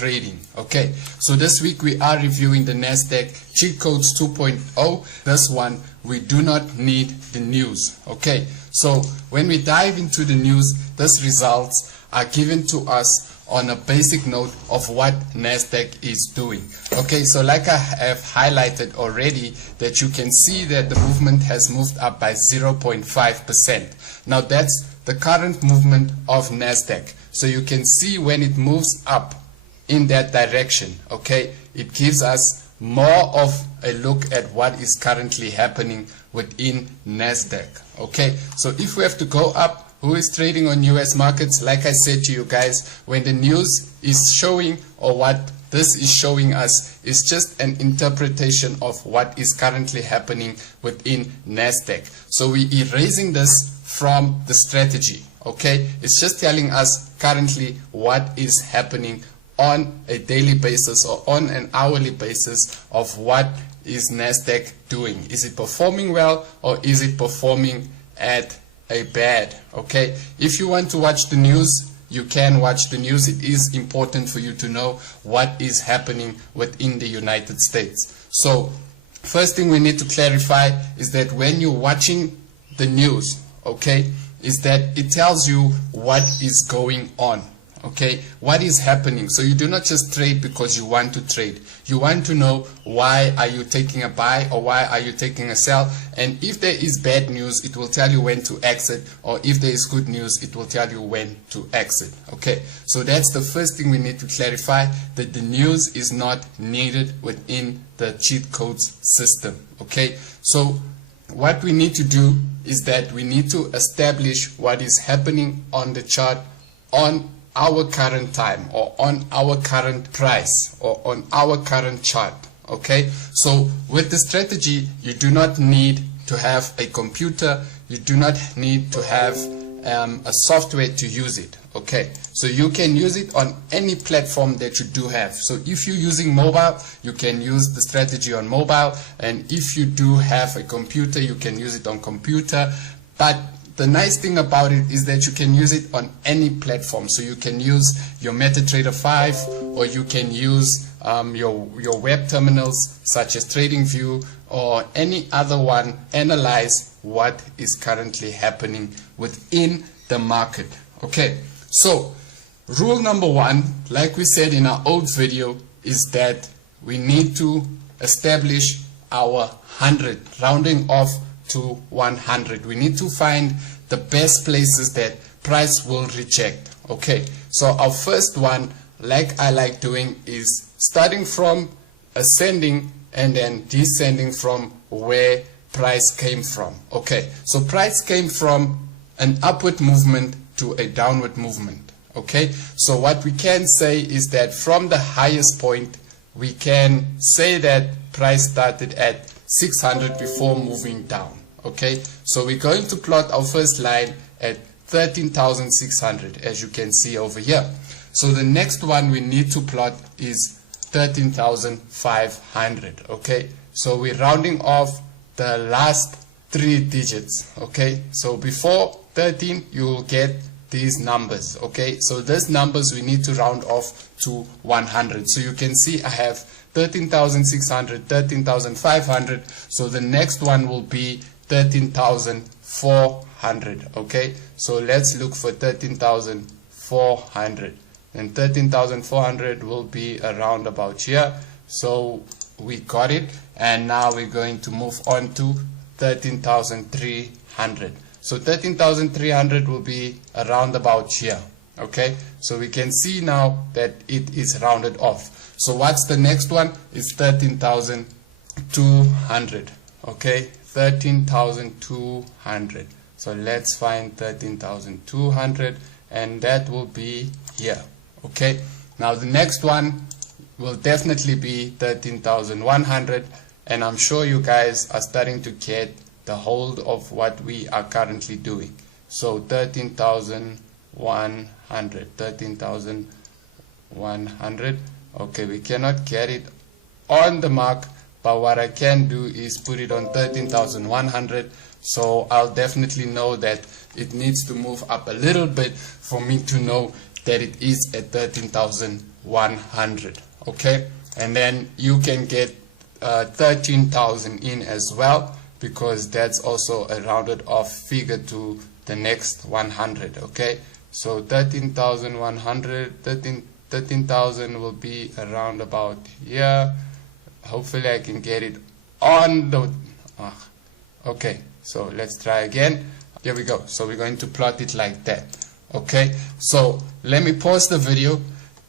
trading. Okay, so this week we are reviewing the Nasdaq cheat codes 2.0. This one we do not need the news. Okay, so when we dive into the news, these results are given to us on a basic note of what Nasdaq is doing. Okay, so like I have highlighted already, that you can see that the movement has moved up by 0.5%. Now that's the current movement of Nasdaq. So you can see when it moves up in that direction, okay, it gives us more of a look at what is currently happening within Nasdaq. Okay, so if we have to go up, who is trading on US markets? Like I said to you guys, when the news is showing, or what this is showing us, is just an interpretation of what is currently happening within Nasdaq. So we are erasing this from the strategy. Okay, it's just telling us currently what is happening on a daily basis or on an hourly basis of what is Nasdaq doing. Is it performing well, or is it performing at a bad? Okay, if you want to watch the news, you can watch the news. It is important for you to know what is happening within the United States. So first thing we need to clarify is that when you're watching the news, okay, is that it tells you what is going on. Okay, what is happening. So you do not just trade because you want to trade. You want to know why are you taking a buy, or why are you taking a sell. And if there is bad news, it will tell you when to exit, or if there is good news, it will tell you when to exit. Okay, so that's the first thing we need to clarify, that the news is not needed within the cheat codes system. Okay, so what we need to do is that we need to establish what is happening on the chart on our current time, or on our current price, or on our current chart. Okay, so with the strategy, you do not need to have a computer, you do not need to have a software to use it. Okay, so you can use it on any platform that you do have. So if you're using mobile, you can use the strategy on mobile, and if you do have a computer, you can use it on computer. But the nice thing about it is that you can use it on any platform. So you can use your MetaTrader 5, or you can use your web terminals such as TradingView, or any other one. Analyze what is currently happening within the market. Okay, so rule number one, like we said in our old video, is that we need to establish our 100, rounding off to 100. We need to find the best places that price will reject. Okay, so our first one, like I like doing, is starting from ascending and then descending from where price came from. Okay, so price came from an upward movement to a downward movement. Okay, so what we can say is that from the highest point, we can say that price started at 600 before moving down. Okay, so we're going to plot our first line at 13,600, as you can see over here. So the next one we need to plot is 13,500. Okay, so we're rounding off the last 3 digits. Okay, so before 13 you will get these numbers. Okay, so these numbers we need to round off to 100. So you can see I have 13,600, 13,500. So the next one will be 13,400. Okay, so let's look for 13,400, and 13,400 will be around about here. So we got it, and now we're going to move on to 13,300. So 13,300 will be around about here. Okay, so we can see now that it is rounded off. So what's the next one? It's 13,200. Okay, 13,200. So let's find 13,200, and that will be here. Okay, now the next one will definitely be 13,100, and I'm sure you guys are starting to get the hold of what we are currently doing. So 13,100, 13,100. Okay, we cannot get it on the mark, but what I can do is put it on 13,100. So I'll definitely know that it needs to move up a little bit for me to know that it is at 13,100. 100. Okay, and then you can get 13,000 in as well, because that's also a rounded off figure to the next 100. Okay, so 13,100, 13,000 will be around about here. Hopefully I can get it on the okay, so let's try again. Here we go. So we're going to plot it like that. Okay, so let me pause the video,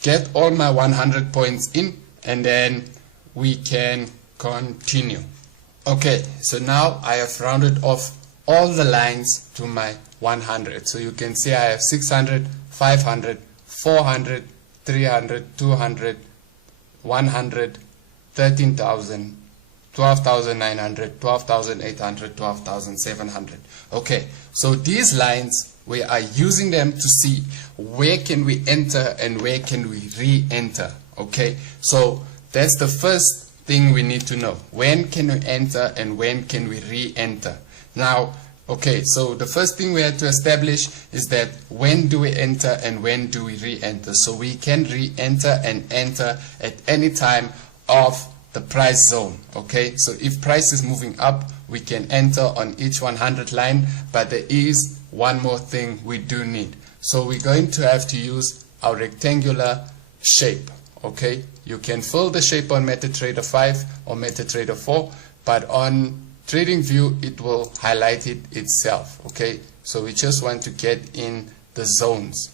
get all my 100 points in, and then we can continue. Okay, so now I have rounded off all the lines to my 100. So you can see I have 600, 500, 400, 300, 200, 100, 13,000, 12,900, 12,800, 12,700. Okay, so these lines, we are using them to see where can we enter and where can we re-enter. Okay, so that's the first thing we need to know. When can we enter and when can we re-enter? Now, okay, so the first thing we have to establish is that when do we enter and when do we re-enter? So we can re-enter and enter at any time of the price zone. Okay, so if price is moving up, we can enter on each 100 line, but there is one more thing we do need. So we're going to have to use our rectangular shape. Okay, you can fill the shape on MetaTrader 5 or MetaTrader 4, but on TradingView it will highlight it itself. Okay, so we just want to get in the zones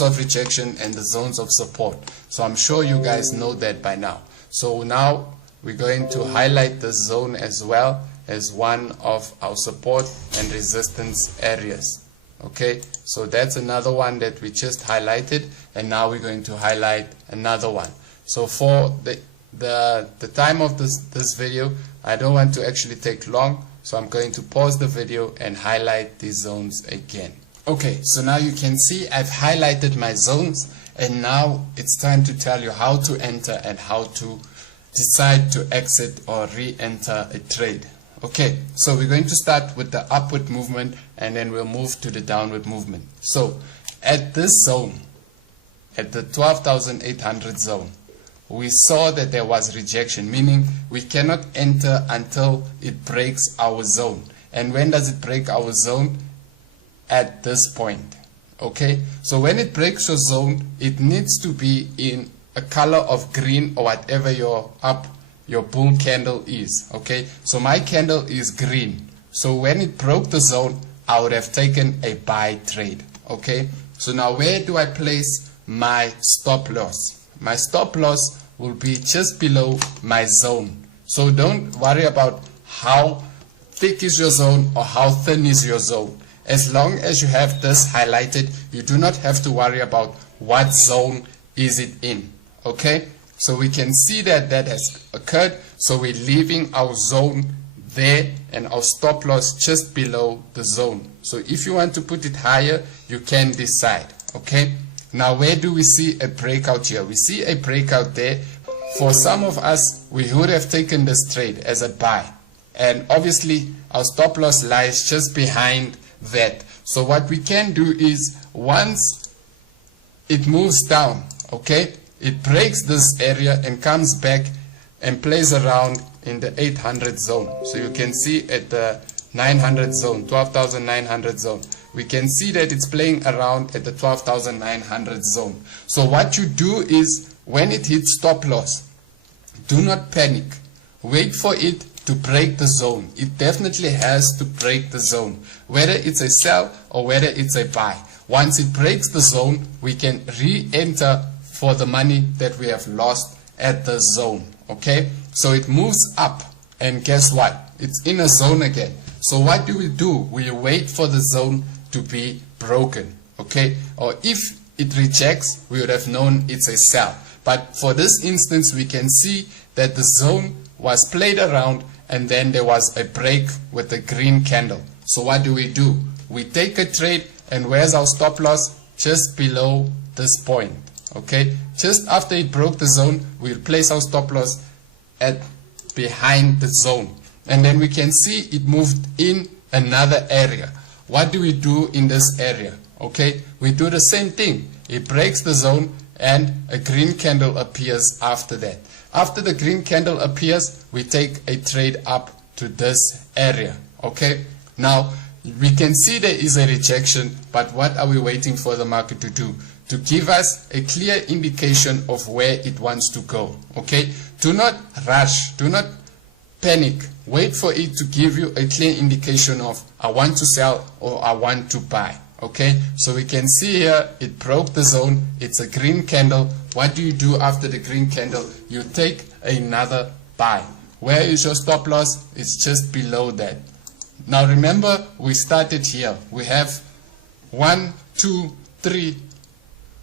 of rejection and the zones of support. So I'm sure you guys know that by now. So now we're going to highlight the zone as well as one of our support and resistance areas. Okay, so that's another one that we just highlighted, and now we're going to highlight another one. So for the time of this video, I don't want to actually take long, so I'm going to pause the video and highlight these zones again. Okay, so now you can see I've highlighted my zones, and now it's time to tell you how to enter and how to decide to exit or re-enter a trade. Okay, so we're going to start with the upward movement and then we'll move to the downward movement. So at this zone, at the 12,800 zone, we saw that there was rejection, meaning we cannot enter until it breaks our zone. And when does it break our zone? At this point. Okay, so when it breaks your zone, it needs to be in a color of green or whatever your bull candle is. Okay, so my candle is green, so when it broke the zone, I would have taken a buy trade. Okay, so now where do I place my stop loss? My stop loss will be just below my zone. So don't worry about how thick is your zone or how thin is your zone. As long as you have this highlighted, you do not have to worry about what zone is it in. Okay, so we can see that that has occurred, so we're leaving our zone there and our stop loss just below the zone. So if you want to put it higher, you can decide. Okay, now where do we see a breakout here? We see a breakout there. For some of us, we would have taken this trade as a buy, and obviously our stop loss lies just behind that. So what we can do is, once it moves down, okay, it breaks this area and comes back and plays around in the 800 zone. So you can see at the 900 zone, 12,900 zone, we can see that it's playing around at the 12,900 zone. So what you do is, when it hits stop loss, do not panic. Wait for it to break the zone. It definitely has to break the zone, whether it's a sell or whether it's a buy. Once it breaks the zone, we can re-enter for the money that we have lost at the zone. Okay, so it moves up, and guess what? It's in a zone again. So what do? We wait for the zone to be broken. Okay, or if it rejects, we would have known it's a sell. But for this instance, we can see that the zone was played around and then there was a break with a green candle. So what do? We take a trade, and where's our stop loss? Just below this point. Okay, just after it broke the zone, we'll place our stop loss at behind the zone, and then we can see it moved in another area. What do we do in this area? Okay, we do the same thing. It breaks the zone and a green candle appears after that. After the green candle appears, we take a trade up to this area. Okay, now we can see there is a rejection, but what are we waiting for the market to do? To give us a clear indication of where it wants to go. Okay, do not rush, do not panic. Wait for it to give you a clear indication of I want to sell or I want to buy. Okay, so we can see here it broke the zone. It's a green candle. What do you do after the green candle? You take another buy. Where is your stop loss? It's just below that. Now remember, we started here. We have 1, 2, 3,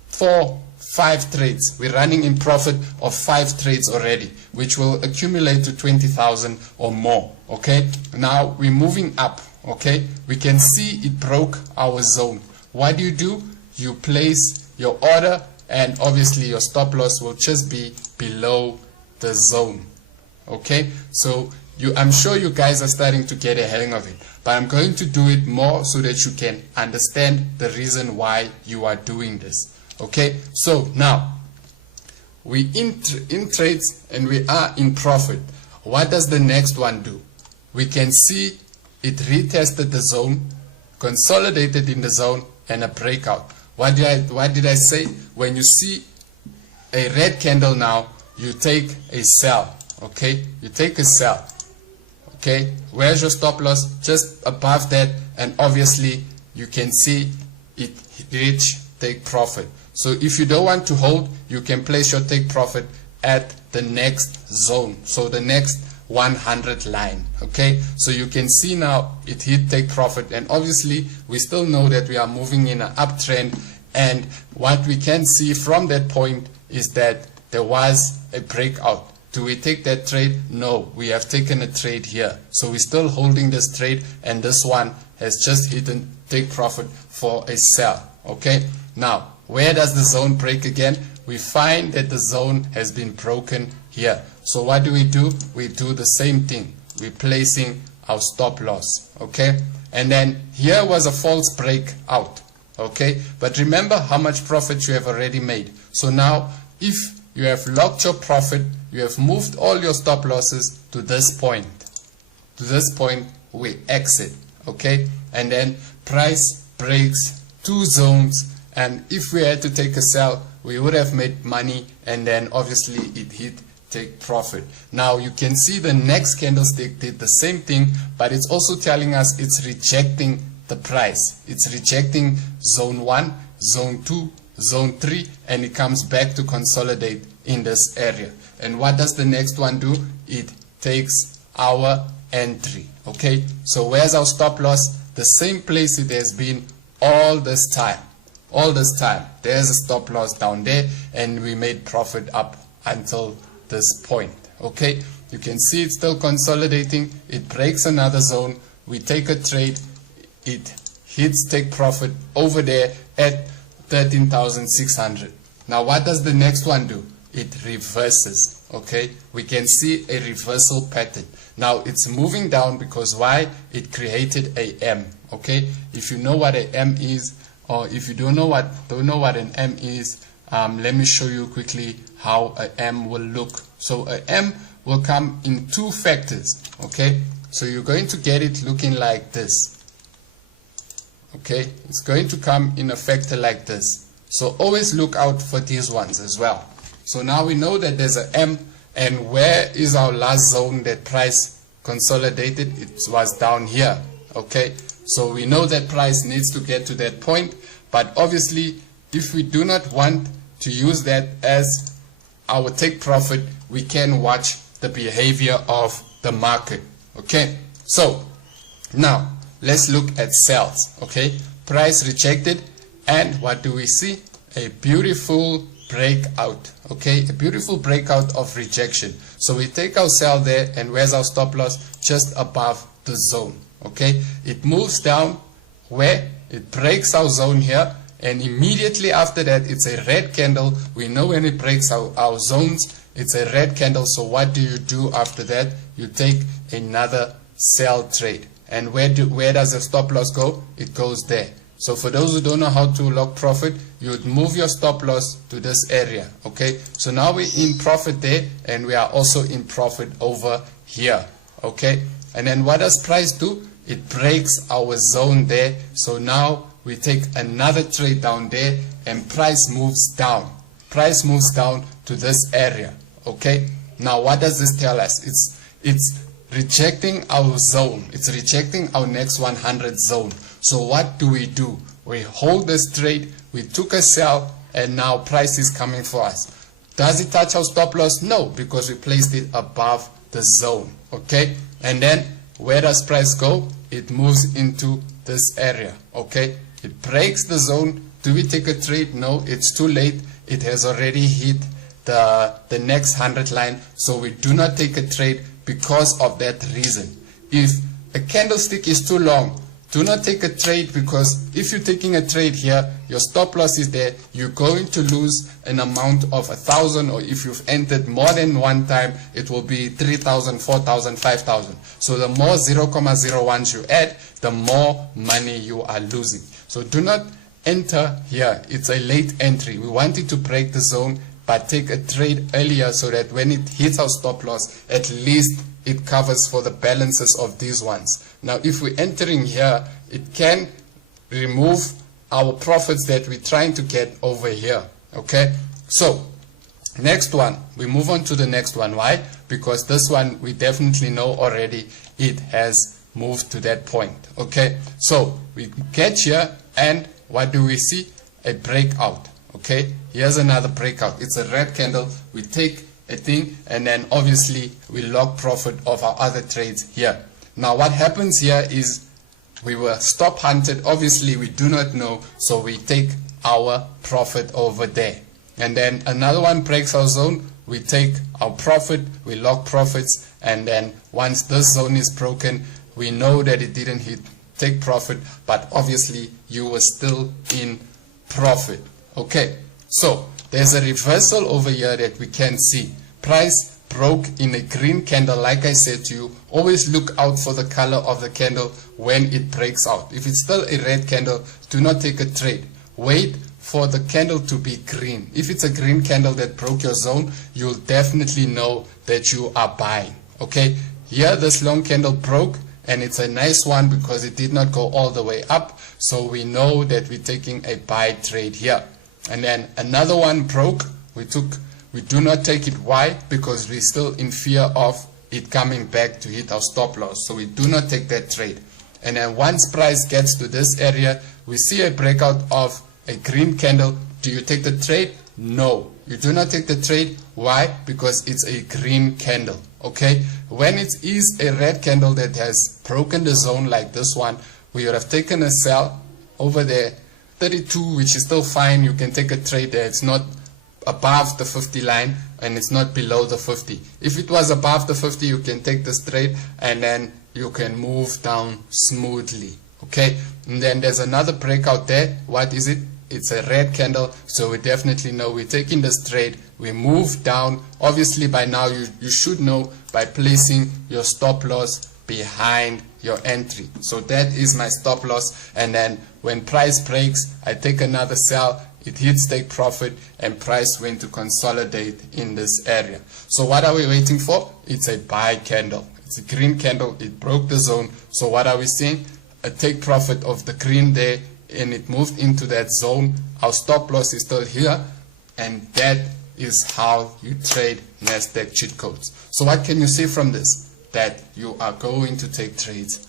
4, 5 trades. We're running in profit of 5 trades already, which will accumulate to 20,000 or more. Okay, now we're moving up. Okay, we can see it broke our zone. What do? You place your order, and obviously your stop loss will just be below the zone. Okay, so I'm sure you guys are starting to get a hang of it, but I'm going to do it more so that you can understand the reason why you are doing this. Okay, so now we in trades and we are in profit. What does the next one do? We can see it retested the zone, consolidated in the zone, and a breakout. What did I say? When you see a red candle now, you take a sell. Okay, you take a sell. Okay, where's your stop loss? Just above that, and obviously you can see it reach take profit. So if you don't want to hold, you can place your take profit at the next zone, so the next 100 line. Okay, so you can see now it hit take profit, and obviously we still know that we are moving in an uptrend, and what we can see from that point is that there was a breakout. Do we take that trade? No, we have taken a trade here, so we're still holding this trade, and this one has just hit and take profit for a sell. Okay, now where does the zone break again? We find that the zone has been broken here. So what do? We do the same thing. We're placing our stop loss. Okay, and then here was a false breakout. Okay, but remember how much profit you have already made. So now if you have locked your profit, you have moved all your stop losses to this point. To this point we exit. Okay, and then price breaks 2 zones, and if we had to take a sell, we would have made money, and then obviously it hit take profit. Now you can see the next candlestick did the same thing, but it's also telling us it's rejecting the price. It's rejecting zone 1, zone 2, zone 3, and it comes back to consolidate in this area. And what does the next one do? It takes our entry. Okay, so where's our stop loss? The same place it has been all this time. All this time there's a stop loss down there, and we made profit up until this point. Okay, you can see it's still consolidating. It breaks another zone, we take a trade, it hits take profit over there at 13,600. Now what does the next one do? It reverses. Okay, we can see a reversal pattern. Now it's moving down because why? It created a M. Okay, if you know what a M is, or if you don't know what an M is, let me show you quickly how a M will look. So a M will come in 2 factors. Okay, so you're going to get it looking like this. Okay, it's going to come in a factor like this. So always look out for these ones as well. So now we know that there's a M, and where is our last zone that price consolidated? It was down here. Okay, so we know that price needs to get to that point, but obviously if we do not want to use that as our take profit, we can watch the behavior of the market. Okay, so now let's look at sells. Okay, price rejected, and what do we see? A beautiful breakout. Okay, a beautiful breakout of rejection. So we take our sell there, and where's our stop loss? Just above the zone. Okay, it moves down where it breaks our zone here, and immediately after that it's a red candle. We know when it breaks our zones, it's a red candle. So what do you do after that? You take another sell trade, and where does the stop loss go? It goes there. So for those who don't know how to lock profit, you would move your stop loss to this area. Okay, so now we're in profit there, and we are also in profit over here. Okay, and then what does price do? It breaks our zone there. So now we take another trade down there, and price moves down. Price moves down to this area. Okay, now what does this tell us? It's rejecting our zone. It's rejecting our next 100 zone. So what do? We hold this trade, we took a sell, and now price is coming for us. Does it touch our stop loss? No, because we placed it above the zone. Okay, and then where does price go? It moves into this area. Okay, it breaks the zone. Do we take a trade? No, it's too late. It has already hit the next 100 line, so we do not take a trade because of that reason. If a candlestick is too long, do not take a trade, because if you're taking a trade here, your stop loss is there, you're going to lose an amount of 1,000, or if you've entered more than one time, it will be 3,000, 4,000, 5,000. So the more 0.01s you add, the more money you are losing. So do not enter here. It's a late entry. We want it to break the zone, but take a trade earlier so that when it hits our stop loss, at least it covers for the balances of these ones. Now if we're entering here, it can remove our profits that we're trying to get over here. Okay, so next one, we move on to the next one. Why? Because this one we definitely know already it has moved to that point. Okay, so we get here, and what do we see? A breakout. Okay, here's another breakout. It's a red candle. We take a thing, and then obviously we lock profit of our other trades here. Now what happens here is we were stop hunted. Obviously we do not know, so we take our profit over there, and then another one breaks our zone. We take our profit, we lock profits, and then once this zone is broken, we know that it didn't hit take profit, but obviously you were still in profit. Okay, so there's a reversal over here that we can see. Price broke in a green candle. Like I said to you, always look out for the color of the candle when it breaks out. If it's still a red candle, do not take a trade. Wait for the candle to be green. If it's a green candle that broke your zone, you'll definitely know that you are buying. Okay, here this long candle broke, and it's a nice one because it did not go all the way up, so we know that we're taking a buy trade here. And then another one broke. We do not take it. Why? Because we're still in fear of it coming back to hit our stop loss, so we do not take that trade. And then once price gets to this area, we see a breakout of a green candle. Do you take the trade? No, you do not take the trade. Why? Because it's a green candle. Okay, when it is a red candle that has broken the zone like this one, we would have taken a sell over there 32, which is still fine. You can take a trade there. It's not above the 50 line, and it's not below the 50. If it was above the 50, you can take this trade, and then you can move down smoothly. Okay, and then there's another breakout there. What is it? It's a red candle, so we definitely know we're taking this trade. We move down. Obviously by now you should know by placing your stop loss behind your entry. So that is my stop loss, and then when price breaks, I take another sell. It hits take profit, and price went to consolidate in this area. So what are we waiting for? It's a buy candle. It's a green candle. It broke the zone. So what are we seeing? A take profit of the green there, and it moved into that zone. Our stop loss is still here, and that is how you trade Nasdaq cheat codes. So what can you see from this? That you are going to take trades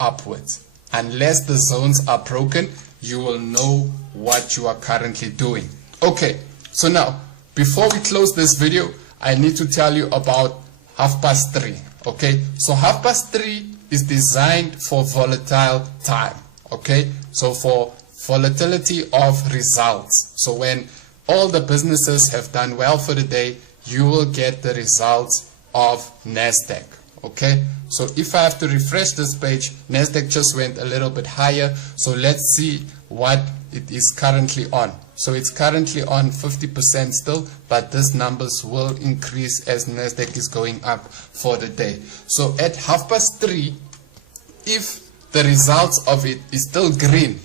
upwards. Unless the zones are broken, you will know what you are currently doing. Okay, so now before we close this video, I need to tell you about 3:30. Okay, so 3:30 is designed for volatile time. Okay, so for volatility of results. So when all the businesses have done well for the day, you will get the results of Nasdaq. Okay, so if I have to refresh this page, Nasdaq just went a little bit higher. So let's see what it is currently on. So it's currently on 50% still, but these numbers will increase as Nasdaq is going up for the day. So at 3:30, if the results of it is still green,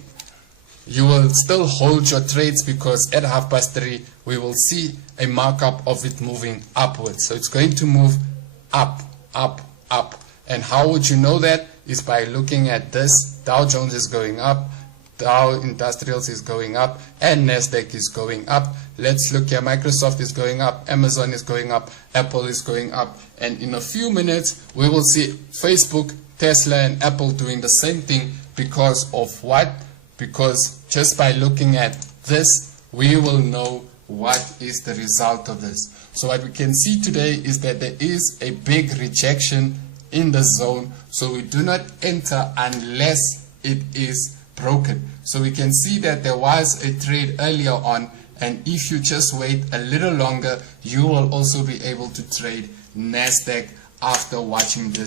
you will still hold your trades, because at 3:30 we will see a markup of it moving upwards. So it's going to move up, up, up. And how would you know that? Is by looking at this. Dow Jones is going up, Dow Industrials is going up, and Nasdaq is going up. Let's look here. Microsoft is going up, Amazon is going up, Apple is going up, and in a few minutes we will see Facebook, Tesla, and Apple doing the same thing. Because of what? Because just by looking at this, we will know what is the result of this. So what we can see today is that there is a big rejection in the zone, so we do not enter unless it is broken. So we can see that there was a trade earlier on, and if you just wait a little longer, you will also be able to trade Nasdaq after watching this.